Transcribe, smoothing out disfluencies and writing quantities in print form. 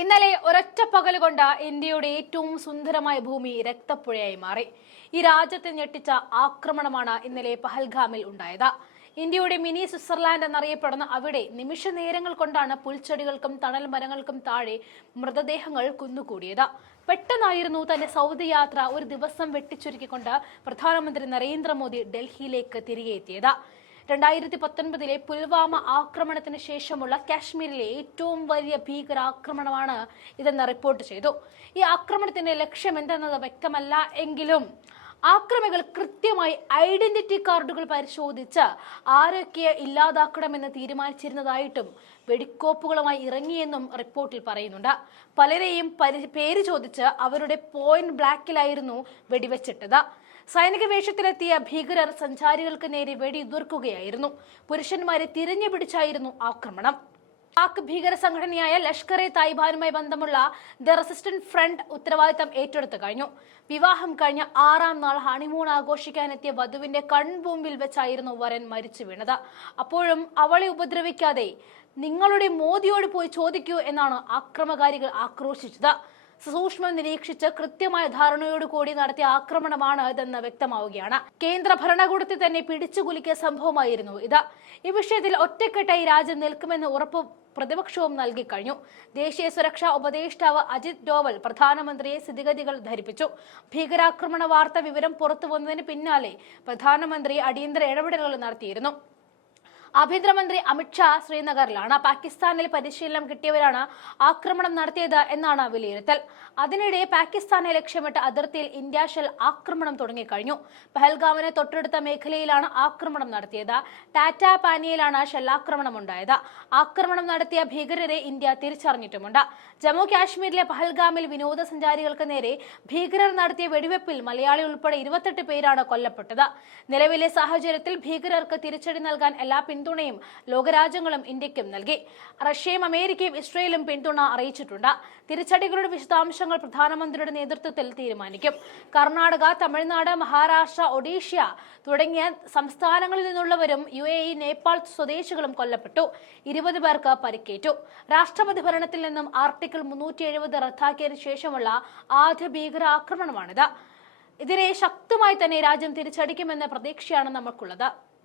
ഇന്നലെ ഒരൊറ്റ പകൽ കൊണ്ട് ഇന്ത്യയുടെ ഏറ്റവും സുന്ദരമായ ഭൂമി രക്തപ്പുഴയായി മാറി. ഈ രാജ്യത്തെ ഞെട്ടിച്ച ആക്രമണമാണ് ഇന്നലെ പഹൽഗാമിൽ ഉണ്ടായത്. ഇന്ത്യയുടെ മിനി സ്വിറ്റ്സർലാൻഡ് എന്നറിയപ്പെടുന്ന അവിടെ നിമിഷ നേരങ്ങൾ കൊണ്ടാണ് പുൽച്ചെടികൾക്കും തണൽ മരങ്ങൾക്കും താഴെ മൃതദേഹങ്ങൾ കുന്നുകൂടിയത്. പെട്ടെന്നായിരുന്നു തന്റെ സൗദി യാത്ര ഒരു ദിവസം വെട്ടിച്ചുരുക്കിക്കൊണ്ട് പ്രധാനമന്ത്രി നരേന്ദ്രമോദി ഡൽഹിയിലേക്ക് തിരികെ എത്തിയത്. 2019 പുൽവാമ ആക്രമണത്തിന് ശേഷമുള്ള കാശ്മീരിലെ ഏറ്റവും വലിയ ഭീകരാക്രമണമാണ് ഇതെന്ന് റിപ്പോർട്ട് ചെയ്തു. ഈ ആക്രമണത്തിന്റെ ലക്ഷ്യം എന്തെന്നത് വ്യക്തമല്ല എങ്കിലും ആക്രമികൾ കൃത്യമായി ഐഡന്റിറ്റി കാർഡുകൾ പരിശോധിച്ച് ആരൊക്കെ ഇല്ലാതാക്കണമെന്ന് തീരുമാനിച്ചിരുന്നതായിട്ടും വെടിക്കോപ്പുകളുമായി ഇറങ്ങിയെന്നും റിപ്പോർട്ടിൽ പറയുന്നുണ്ട്. പലരെയും പേര് ചോദിച്ച് അവരുടെ പോയിന്റ് ബ്ലാക്കിലായിരുന്നു വെടിവെച്ചിട്ടത്. സൈനിക വേഷത്തിലെത്തിയ ഭീകരർ സഞ്ചാരികൾക്ക് നേരെ വെടിയുതിർക്കുകയായിരുന്നു. പുരുഷന്മാരെ തിരഞ്ഞു പിടിച്ചായിരുന്നു ആക്രമണം. പാക് ഭീകര സംഘടനയായ ലഷ്കർ എ തായിബാനുമായി ബന്ധമുള്ള ദ റെസിസ്റ്റന്റ് ഫ്രണ്ട് ഉത്തരവാദിത്തം ഏറ്റെടുത്തു കഴിഞ്ഞു. വിവാഹം കഴിഞ്ഞ 6ാം നാൾ ഹണിമൂൺ ആഘോഷിക്കാനെത്തിയ വധുവിന്റെ കൺമുമ്പിൽ വെച്ചായിരുന്നു വരൻ മരിച്ചു വീണത്. അപ്പോഴും അവളെ ഉപദ്രവിക്കാതെ നിങ്ങളുടെ മോദിയോട് പോയി ചോദിക്കൂ എന്നാണ് ആക്രമകാരികൾ ആക്രോശിച്ചത്. സൂക്ഷ്മം നിരീക്ഷിച്ച് കൃത്യമായ ധാരണയോടുകൂടി നടത്തിയ ആക്രമണമാണ് ഇതെന്ന് വ്യക്തമാവുകയാണ്. കേന്ദ്ര ഭരണകൂടത്തെ തന്നെ പിടിച്ചുകുലുക്കിയ സംഭവമായിരുന്നു ഇത്. ഈ വിഷയത്തിൽ ഒറ്റക്കെട്ടായി രാജ്യം നിൽക്കുമെന്ന് ഉറപ്പ് പ്രതിപക്ഷവും നൽകിക്കഴിഞ്ഞു. ദേശീയ സുരക്ഷാ ഉപദേഷ്ടാവ് അജിത് ഡോവൽ പ്രധാനമന്ത്രിയെ സ്ഥിതിഗതികൾ ധരിപ്പിച്ചു. ഭീകരാക്രമണ വാർത്ത വിവരം പുറത്തുവന്നതിന് പിന്നാലെ പ്രധാനമന്ത്രി അടിയന്തര ഇടപെടലുകൾ നടത്തിയിരുന്നു. ആഭ്യന്തരമന്ത്രി അമിത്ഷാ ശ്രീനഗറിലാണ്. പാകിസ്ഥാനിൽ പരിശീലനം കിട്ടിയവരാണ് ആക്രമണം നടത്തിയത് എന്നാണ് വിലയിരുത്തൽ. അതിനിടെ പാകിസ്ഥാനെ ലക്ഷ്യമിട്ട് അതിർത്തിയിൽ ഇന്ത്യ ഷെൽ ആക്രമണം തുടങ്ങിക്കഴിഞ്ഞു. പഹൽഗാമിന് തൊട്ടടുത്ത മേഖലയിലാണ് ആക്രമണം നടത്തിയത്. ടാറ്റ പാനിയയിലാണ് ഷെല്ലാക്രമണം ഉണ്ടായത്. ആക്രമണം നടത്തിയ ഭീകരരെ ഇന്ത്യ തിരിച്ചറിഞ്ഞിട്ടുമുണ്ട്. ജമ്മു കാശ്മീരിലെ പഹൽഗാമിൽ വിനോദസഞ്ചാരികൾക്ക് നേരെ ഭീകരർ നടത്തിയ വെടിവെപ്പിൽ മലയാളി ഉൾപ്പെടെ 28 പേരാണ് കൊല്ലപ്പെട്ടത്. നിലവിലെ സാഹചര്യത്തിൽ ഭീകരർക്ക് തിരിച്ചടി നൽകാൻ എല്ലാ പിന്തുണയും ലോകരാജ്യങ്ങളും ഇന്ത്യക്കും നൽകി. റഷ്യയും അമേരിക്കയും ഇസ്രയേലും പിന്തുണ അറിയിച്ചിട്ടുണ്ട്. തിരിച്ചടികളുടെ വിശദാംശങ്ങൾ പ്രധാനമന്ത്രിയുടെ നേതൃത്വത്തിൽ തീരുമാനിക്കും. കർണാടക, തമിഴ്നാട്, മഹാരാഷ്ട്ര, ഒഡീഷ തുടങ്ങിയ സംസ്ഥാനങ്ങളിൽ നിന്നുള്ളവരും UAE, നേപ്പാൾ സ്വദേശികളും കൊല്ലപ്പെട്ടു. 20 പേർക്ക് പരിക്കേറ്റു. രാഷ്ട്രപതി ഭരണത്തിൽ നിന്നും ആർട്ടിക്കിൾ 370 റദ്ദാക്കിയതിനു ശേഷമുള്ള ആദ്യ ഭീകരാക്രമണമാണിത്. ഇതിനെ ശക്തമായി തന്നെ രാജ്യം തിരിച്ചടിക്കുമെന്ന പ്രതീക്ഷയാണ് നമുക്കുള്ളത്.